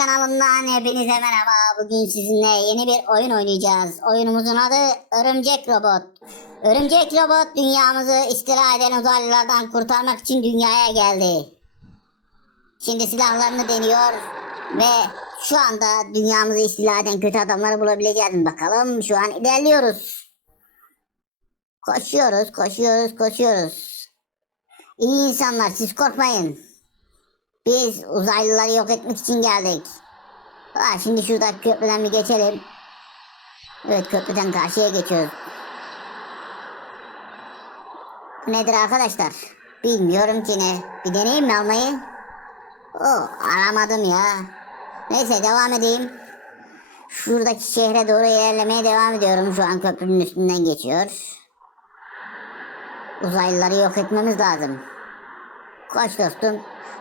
kanalından hepinize merhaba. Bugün sizinle yeni bir oyun oynayacağız. Oyunumuzun adı Örümcek Robot. Örümcek Robot dünyamızı istila eden uzaylılardan kurtarmak için dünyaya geldi. Şimdi silahlarını deniyor ve şu anda dünyamızı istila eden kötü adamları bulabileceğiz mi bakalım. Şu an ilerliyoruz. Koşuyoruz, koşuyoruz, koşuyoruz. İyi insanlar siz korkmayın. Biz uzaylıları yok etmek için geldik. Ha, şimdi şurada köprüden bir geçelim. Evet köprüden karşıya geçiyoruz. Nedir arkadaşlar? Bilmiyorum ki ne. Bir deneyeyim mi almayı? Oh aramadım ya. Neyse devam edeyim. Şuradaki şehre doğru ilerlemeye devam ediyorum. Şu an köprünün üstünden geçiyor. Uzaylıları yok etmemiz lazım. Koş dostum.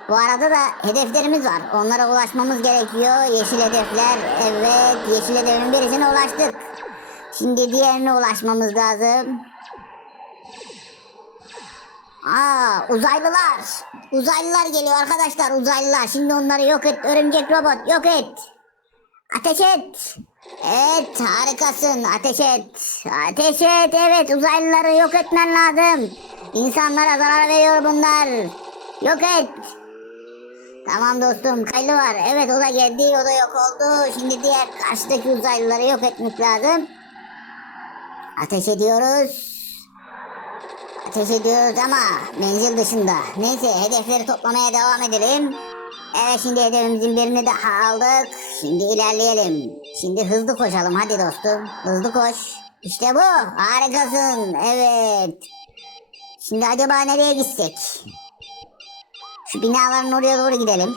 Bu arada da hedeflerimiz var. Onlara ulaşmamız gerekiyor. Yeşil hedefler. Evet. Yeşil hedefin birisine ulaştık. Şimdi diğerine ulaşmamız lazım. Aa uzaylılar. Uzaylılar geliyor arkadaşlar uzaylılar. Şimdi onları yok et. Örümcek robot yok et. Ateş et. Evet harikasın ateş et. Ateş et evet uzaylıları yok etmen lazım. İnsanlara zarar veriyor bunlar. Yok et. Tamam dostum kaylı var. Evet o da geldi o da yok oldu. Şimdi diğer karşıdaki uzaylıları yok etmek lazım. Ateş ediyoruz. Ateş ediyoruz ama menzil dışında. Neyse hedefleri toplamaya devam edelim. Evet şimdi hedefimizin birini daha aldık. Şimdi ilerleyelim. Şimdi hızlı koşalım hadi dostum. Hızlı koş. İşte bu. Harikasın. Evet. Şimdi acaba nereye gitsek? Şu binaların oraya doğru gidelim.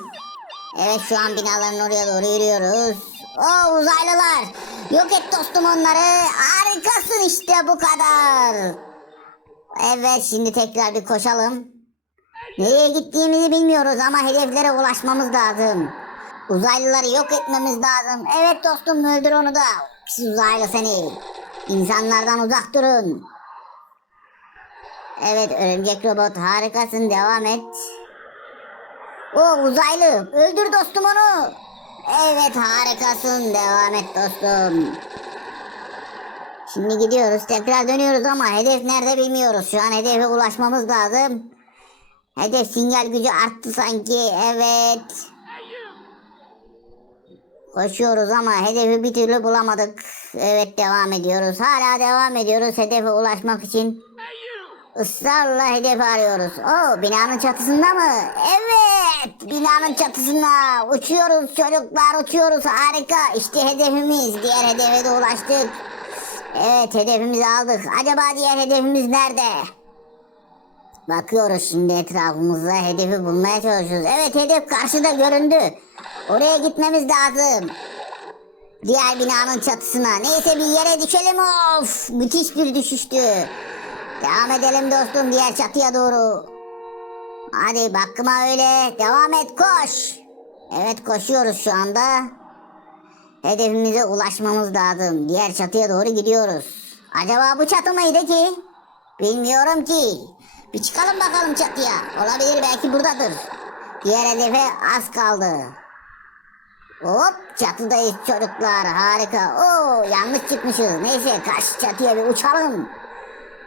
Evet şu an binaların oraya doğru yürüyoruz. O uzaylılar. Yok et dostum onları. Harikasın işte bu kadar. Evet şimdi tekrar bir koşalım. Nereye gittiğimizi bilmiyoruz ama hedeflere ulaşmamız lazım. Uzaylıları yok etmemiz lazım. Evet dostum öldür onu da. Pis uzaylı seni. İnsanlardan uzak durun. Evet örümcek robot harikasın devam et. O uzaylı öldür dostum onu. Evet harikasın devam et dostum. Şimdi gidiyoruz tekrar dönüyoruz ama hedef nerede bilmiyoruz. Şu an hedefe ulaşmamız lazım. Hedef sinyal gücü arttı sanki evet. Koşuyoruz ama hedefi bir türlü bulamadık. Evet devam ediyoruz. Hala devam ediyoruz hedefe ulaşmak için. Israrla hedef arıyoruz. Oo binanın çatısında mı? Evet binanın çatısında. Uçuyoruz çocuklar uçuyoruz harika. İşte hedefimiz. Diğer hedefe de ulaştık. Evet hedefimizi aldık. Acaba diğer hedefimiz nerede? Bakıyoruz şimdi etrafımıza hedefi bulmaya çalışıyoruz. Evet hedef karşıda göründü. Oraya gitmemiz lazım. Diğer binanın çatısına. Neyse bir yere düşelim of. Müthiş bir düşüştü. Devam edelim dostum diğer çatıya doğru. Hadi bakma öyle. Devam et koş. Evet koşuyoruz şu anda. Hedefimize ulaşmamız lazım. Diğer çatıya doğru gidiyoruz. Acaba bu çatı mıydı ki? Bilmiyorum ki. Bir çıkalım bakalım çatıya. Olabilir belki buradadır. Diğer hedefe az kaldı. Hop çatıdayız çocuklar harika. Oo yanlış çıkmışız. Neyse karşı çatıya bir uçalım.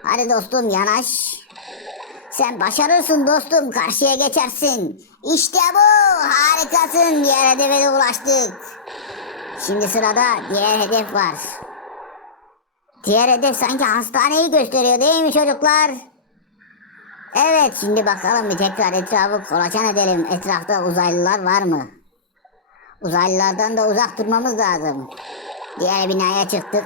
Hadi dostum yanaş. Sen başarırsın dostum karşıya geçersin. İşte bu harikasın diğer hedefe de ulaştık. Şimdi sırada diğer hedef var. Diğer hedef sanki hastaneyi gösteriyor değil mi çocuklar? Evet şimdi bakalım bir tekrar etrafı kolaçan edelim. Etrafta uzaylılar var mı? Uzaylılardan da uzak durmamız lazım. Diğer binaya çıktık.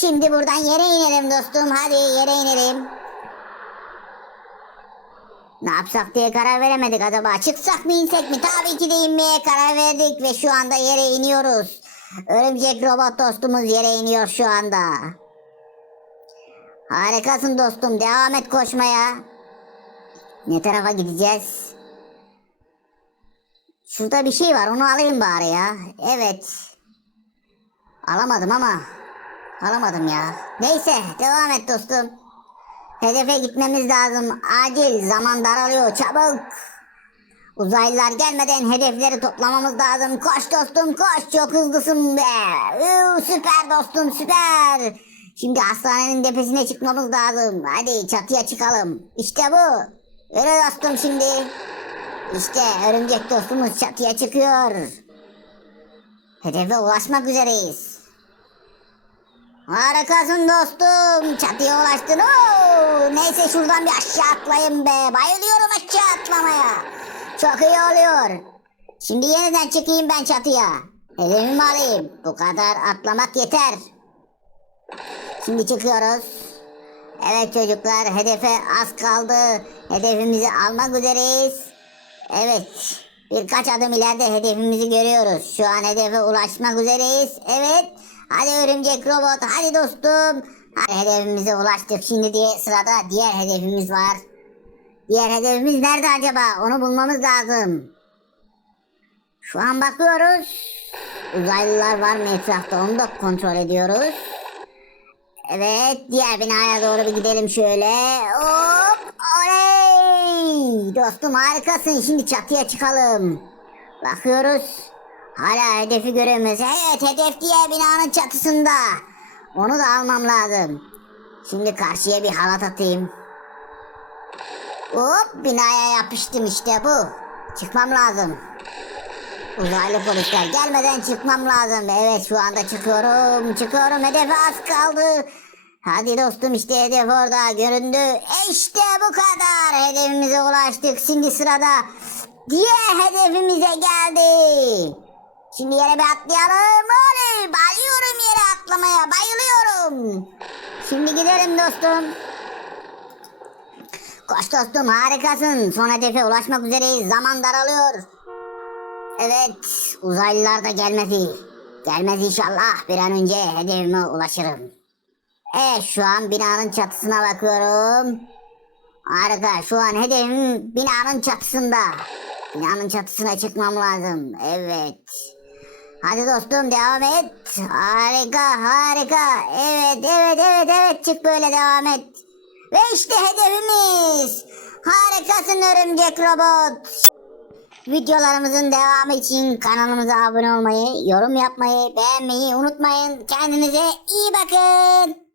Şimdi buradan yere inelim dostum. Hadi yere inelim. Ne yapsak diye karar veremedik acaba. Çıksak mı insek mi? Tabii ki de inmeye karar verdik ve şu anda yere iniyoruz. Örümcek robot dostumuz yere iniyor şu anda. Harikasın dostum. Devam et koşmaya. Ne tarafa gideceğiz? Şurada bir şey var. Onu alayım bari ya. Evet. Alamadım ama. Alamadım ya. Neyse devam et dostum. Hedefe gitmemiz lazım. Acil zaman daralıyor çabuk. Uzaylılar gelmeden hedefleri toplamamız lazım. Koş dostum koş çok hızlısın be. Üü, süper dostum süper. Şimdi hastanenin tepesine çıkmamız lazım. Hadi çatıya çıkalım. İşte bu. Öyle dostum şimdi. İşte örümcek dostumuz çatıya çıkıyor. Hedefe ulaşmak üzereyiz. Harikasın dostum. Çatıya ulaştın. Oo, neyse şuradan bir aşağı atlayayım be. Bayılıyorum aşağı atlamaya. Çok iyi oluyor. Şimdi yeniden çıkayım ben çatıya. Hedefimi alayım. Bu kadar atlamak yeter. Şimdi çıkıyoruz. Evet çocuklar hedefe az kaldı. Hedefimizi almak üzereyiz. Evet. Birkaç adım ileride hedefimizi görüyoruz. Şu an hedefe ulaşmak üzereyiz. Evet. Hadi örümcek robot. Hadi dostum. Hedefimize ulaştık. Şimdi diye sırada diğer hedefimiz var. Diğer hedefimiz nerede acaba? Onu bulmamız lazım. Şu an bakıyoruz. Uzaylılar var mı etrafta? Onu da kontrol ediyoruz. Evet, diğer binaya doğru bir gidelim şöyle. Hop, oley! Dostum harikasın. Şimdi çatıya çıkalım. Bakıyoruz. Hala hedefi göremiyoruz. Evet, hedef diğer binanın çatısında. Onu da almam lazım. Şimdi karşıya bir halat atayım. Hop, binaya yapıştım işte bu. Çıkmam lazım. Uzaylı polisler gelmeden çıkmam lazım. Evet şu anda çıkıyorum. Çıkıyorum hedefe az kaldı. Hadi dostum işte hedef orada göründü. İşte bu kadar. Hedefimize ulaştık. Şimdi sırada diğer hedefimize geldi. Şimdi yere bir atlayalım. Oley bayılıyorum yere atlamaya. Bayılıyorum. Şimdi gidelim dostum. Koş dostum harikasın. Son hedefe ulaşmak üzereyiz. Zaman daralıyor. Evet, uzaylılar da gelmedi. Gelmez inşallah. Bir an önce hedefime ulaşırım. Evet, şu an binanın çatısına bakıyorum. Harika, şu an hedefim binanın çatısında. Binanın çatısına çıkmam lazım. Evet. Hadi dostum devam et. Harika, harika. Evet, evet, evet, evet. Çık böyle devam et. Ve işte hedefimiz. Harikasın örümcek robot. Videolarımızın devamı için kanalımıza abone olmayı, yorum yapmayı, beğenmeyi unutmayın. Kendinize iyi bakın.